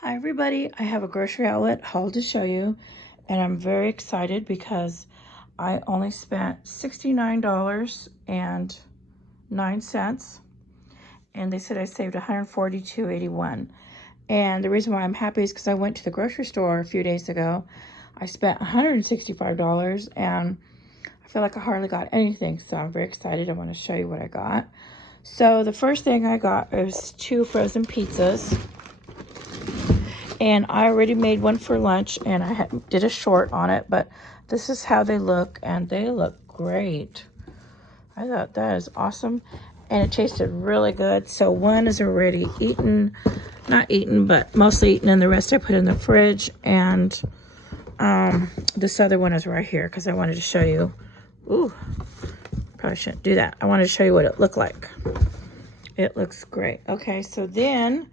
Hi everybody, I have a grocery outlet haul to show you, and I'm very excited because I only spent $69.09, and they said I saved $142.81. And the reason why I'm happy is because I went to the grocery store a few days ago. I spent $165 and I feel like I hardly got anything, so I'm very excited. I want to show you what I got. So the first thing I got was 2 frozen pizzas. And I already made one for lunch, and I did a short on it, but this is how they look, and they look great. I thought that is awesome, and it tasted really good. So one is already eaten, not eaten, but mostly eaten, and the rest I put in the fridge. And this other one is right here because I wanted to show you. Ooh, probably shouldn't do that. I wanted to show you what it looked like. It looks great. Okay, so then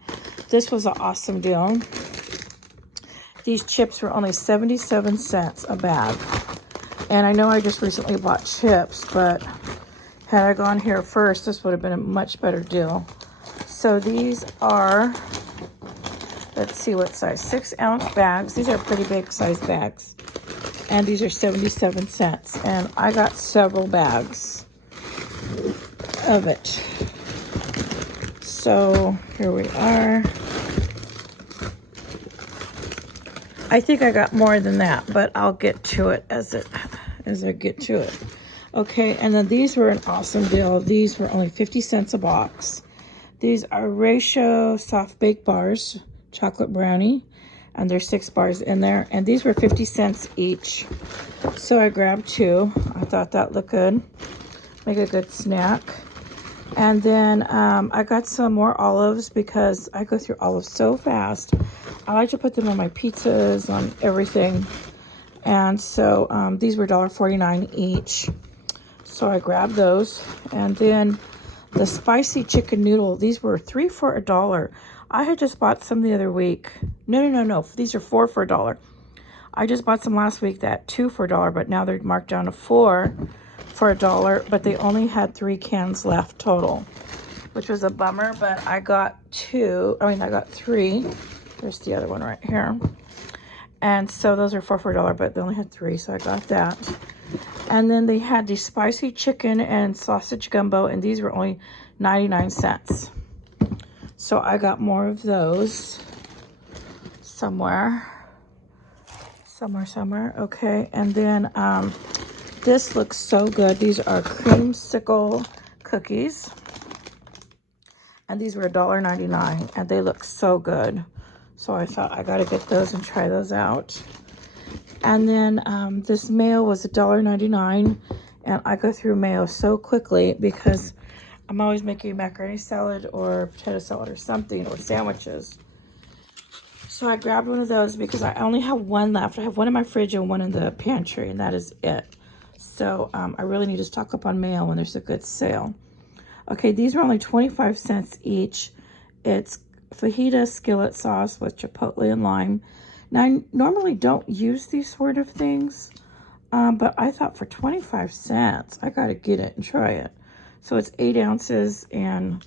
this was an awesome deal. These chips were only 77 cents a bag. And I know I just recently bought chips, but had I gone here first, this would have been a much better deal. So these are, let's see what size, 6-ounce bags. These are pretty big size bags. And these are 77 cents. And I got several bags of it. So here we are. I think I got more than that, but I'll get to it as I get to it. Okay, and then these were an awesome deal. These were only 50 cents a box. These are ratio soft baked bars, chocolate brownie, and there's 6 bars in there, and these were 50 cents each. So I grabbed 2. I thought that looked good. Make a good snack. And then I got some more olives because I go through olives so fast. I like to put them on my pizzas, on everything. And so these were $1.49 each. So I grabbed those. And then the spicy chicken noodle, these were 3 for $1. I had just bought some the other week. No. These are 4 for $1. I just bought some last week that 2 for $1, but now they're marked down to 4 for $1, but they only had 3 cans left total, which was a bummer, but I got 3. There's the other one right here. And so those are 4 for $1, but they only had 3, so I got that. And then they had the spicy chicken and sausage gumbo, and these were only 99 cents. So I got more of those somewhere. Okay, and then this looks so good. These are creamsicle cookies, and these were $1.99, and they look so good. So I thought I gotta get those and try those out. And then this mayo was $1.99, and I go through mayo so quickly because I'm always making macaroni salad or potato salad or something, or sandwiches. So I grabbed one of those because I only have one left. I have one in my fridge and one in the pantry, and that is it. So I really need to stock up on mayo when there's a good sale. Okay, these were only 25 cents each. It's fajita skillet sauce with chipotle and lime. Now, I normally don't use these sort of things, but I thought for 25 cents, I got to get it and try it. So it's 8 ounces, and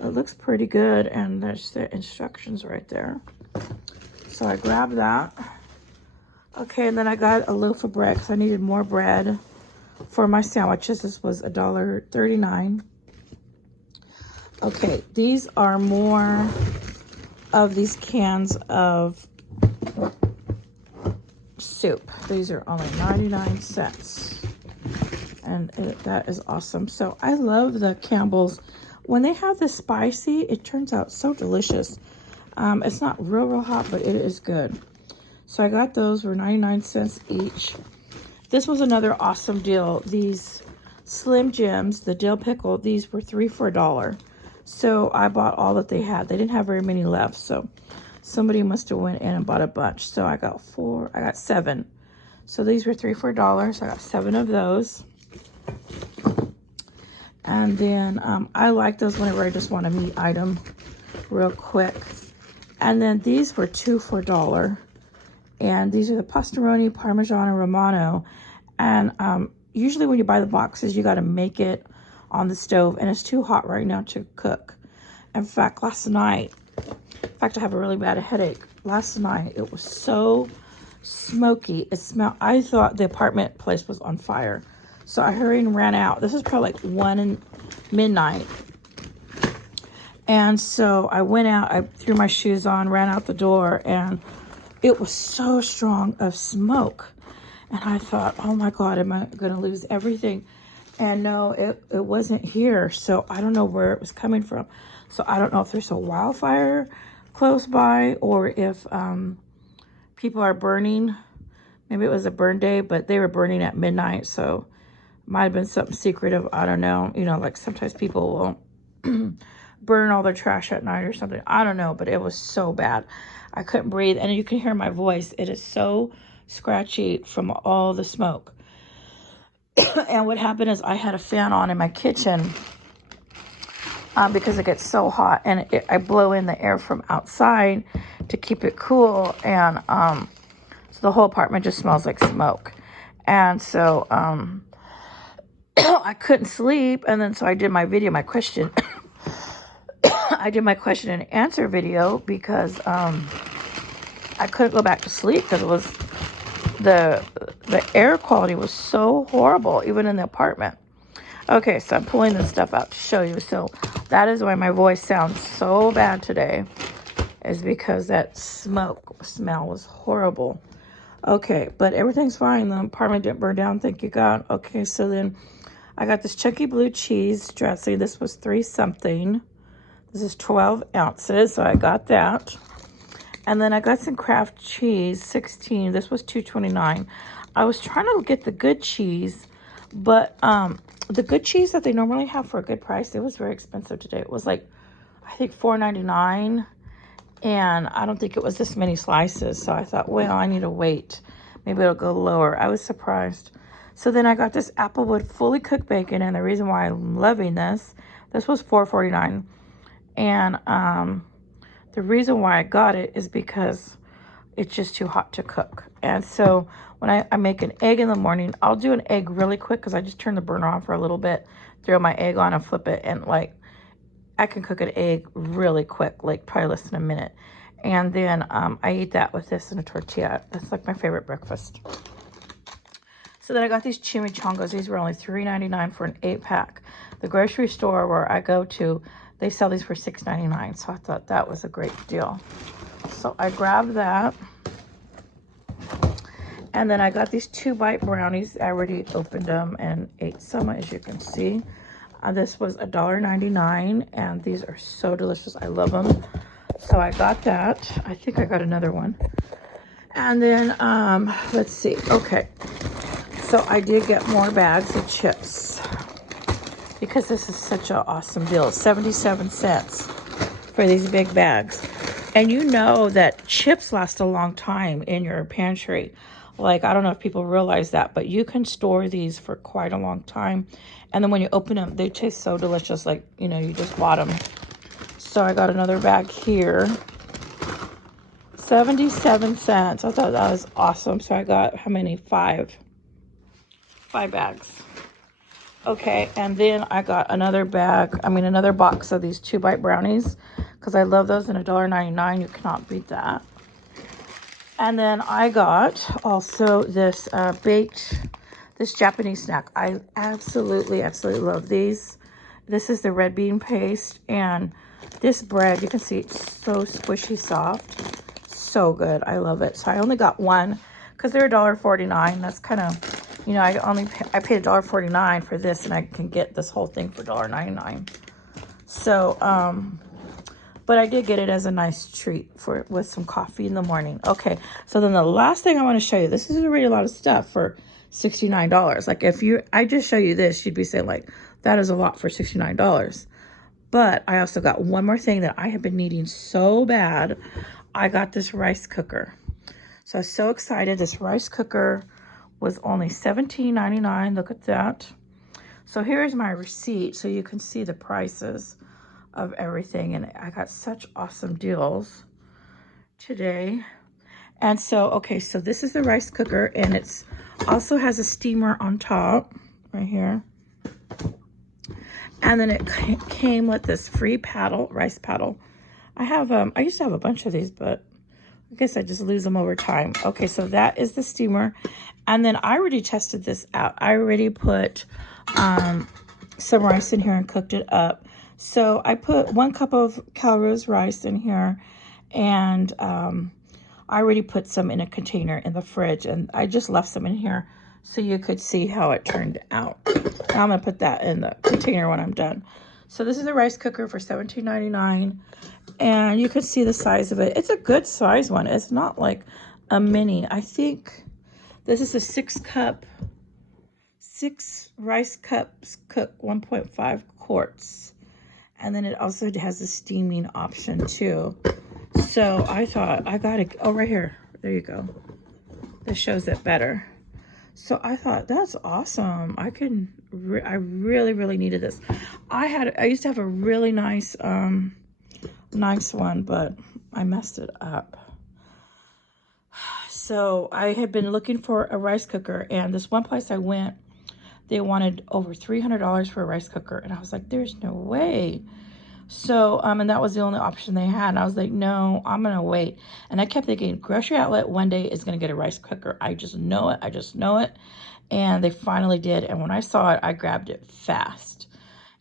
it looks pretty good, and there's the instructions right there. So I grabbed that. Okay, and then I got a loaf of bread because I needed more bread for my sandwiches. This was $1.39. Okay, these are more of these cans of soup. These are only 99 cents. And that is awesome. So I love the Campbell's. When they have the spicy, it turns out so delicious. It's not real hot, but it is good. So I got those, were 99 cents each. This was another awesome deal. These Slim Jims, the dill pickle, these were 3 for $1. So I bought all that they had. They didn't have very many left, so somebody must have went in and bought a bunch. So I got 7. So these were 3 for $1. So I got 7 of those. And then I like those whenever I just want a meat item real quick. And then these were 2 for $1. And these are the Pastaroni, Parmesan, and Romano. And usually when you buy the boxes, you got to make it on the stove. And it's too hot right now to cook. In fact, last night, In fact, I have a really bad headache. Last night, it was so smoky. It smelled, I thought the apartment place was on fire. So I hurried and ran out. This is probably like 1 in midnight. And so I went out, I threw my shoes on, ran out the door, and it was so strong of smoke. And I thought, oh my God, am I going to lose everything? And no, it wasn't here. So I don't know where it was coming from. So I don't know if there's a wildfire close by or if people are burning. Maybe it was a burn day, but they were burning at midnight. So it might have been something secretive. I don't know. You know, like sometimes people will burn all their trash at night or something. I don't know, but it was so bad. I couldn't breathe. And you can hear my voice. It is so scratchy from all the smoke. And what happened is I had a fan on in my kitchen because it gets so hot, and I blow in the air from outside to keep it cool, and so the whole apartment just smells like smoke. And so I couldn't sleep, and then so I did my video, my question I did my question and answer video because I couldn't go back to sleep because it was the air quality was so horrible, even in the apartment. Okay, so I'm pulling this stuff out to show you. So that is why my voice sounds so bad today, is because that smoke smell was horrible. Okay, but everything's fine. The apartment didn't burn down, thank you God. Okay, so then I got this chunky blue cheese dressing. This was 3 something. This is 12 ounces, so I got that. And then I got some Kraft cheese, 16. This was $2.29. I was trying to get the good cheese, but the good cheese that they normally have for a good price, it was very expensive today. It was like, I think $4.99, and I don't think it was this many slices. So I thought, well, I need to wait. Maybe it'll go lower. I was surprised. So then I got this Applewood fully cooked bacon, and the reason why I'm loving this was $4.49, and the reason why I got it is because it's just too hot to cook. And so when I make an egg in the morning, I'll do an egg really quick because I just turn the burner on for a little bit, throw my egg on and flip it. And like, I can cook an egg really quick, like probably less than a minute. And then I eat that with this and a tortilla. That's like my favorite breakfast. So then I got these chimichangas. These were only $3.99 for an 8-pack. The grocery store where I go to, they sell these for $6.99, so I thought that was a great deal. So I grabbed that. And then I got these 2-bite brownies. I already opened them and ate some, as you can see. This was $1.99, and these are so delicious. I love them. So I got that. I think I got another one. And then, let's see. Okay. So I did get more bags of chips, because this is such an awesome deal. 77 cents for these big bags. And you know that chips last a long time in your pantry. Like, I don't know if people realize that, but you can store these for quite a long time. And then when you open them, they taste so delicious, like, you know, you just bought them. So I got another bag here. 77 cents. I thought that was awesome. So I got, how many? 5 bags. Okay, and then I got another box of these 2-bite brownies, because I love those, and $1.99. You cannot beat that. And then I got also this this Japanese snack. I absolutely love these. This is the red bean paste, and this bread, you can see it's so squishy soft. So good. I love it. So I only got one because they're $1.49. That's kind of, you know, I paid $1.49 for this, and I can get this whole thing for $1.99. So, but I did get it as a nice treat with some coffee in the morning. Okay, so then the last thing I want to show you, this is already a lot of stuff for $69. Like, if I just show you this, you'd be saying like, that is a lot for $69. But I also got one more thing that I have been needing so bad. I got this rice cooker. So I was so excited. This rice cooker was only $17.99. Look at that. So here's my receipt, so you can see the prices of everything. And I got such awesome deals today. And so, okay, so this is the rice cooker, and it's also has a steamer on top right here. And then it came with this free paddle, rice paddle. I used to have a bunch of these, but I guess I just lose them over time. Okay, so that is the steamer. And then I already tested this out. I already put some rice in here and cooked it up. So I put 1 cup of Calrose rice in here, and I already put some in a container in the fridge, and I just left some in here so you could see how it turned out. Now I'm gonna put that in the container when I'm done. So this is a rice cooker for $17.99, and you can see the size of it. It's a good size one. It's not like a mini. I think this is a 6 rice cups, cook 1.5 quarts. And then it also has a steaming option too. So I thought I got it. Oh, right here. There you go. This shows it better. So I thought that's awesome. I really, really needed this. I used to have a really nice one, but I messed it up. So I had been looking for a rice cooker, and this one place I went, they wanted over $300 for a rice cooker, and I was like, there's no way. So and that was the only option they had, and I was like, no, I'm gonna wait. And I kept thinking, Grocery Outlet one day is gonna get a rice cooker. I just know it. And they finally did, and when I saw it, I grabbed it fast.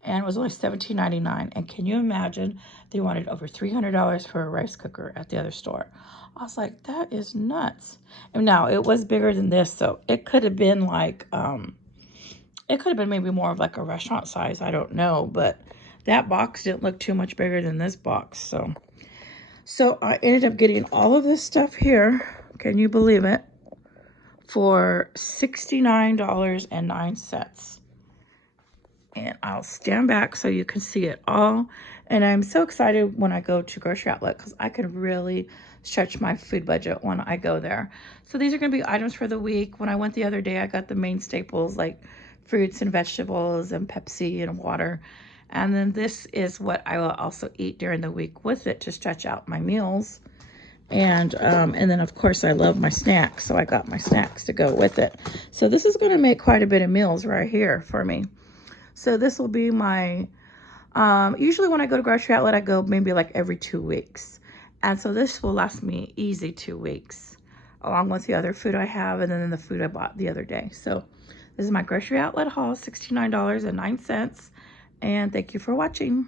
And it was only $17.99. And can you imagine, they wanted over $300 for a rice cooker at the other store. I was like, that is nuts. And now it was bigger than this, so it could have been like it could have been maybe more of like a restaurant size, I don't know, but that box didn't look too much bigger than this box. So I ended up getting all of this stuff here, can you believe it, for $69.09. And I'll stand back so you can see it all. And I'm so excited when I go to Grocery Outlet because I can really stretch my food budget when I go there. So these are going to be items for the week. When I went the other day, I got the main staples like fruits and vegetables and Pepsi and water. And then this is what I will also eat during the week with it to stretch out my meals. And then of course I love my snacks, so I got my snacks to go with it. So this is going to make quite a bit of meals right here for me. So this will be my, usually when I go to Grocery Outlet, I go maybe like every 2 weeks. And so this will last me easy 2 weeks, along with the other food I have, and then the food I bought the other day. So this is my Grocery Outlet haul, $69.09. And thank you for watching.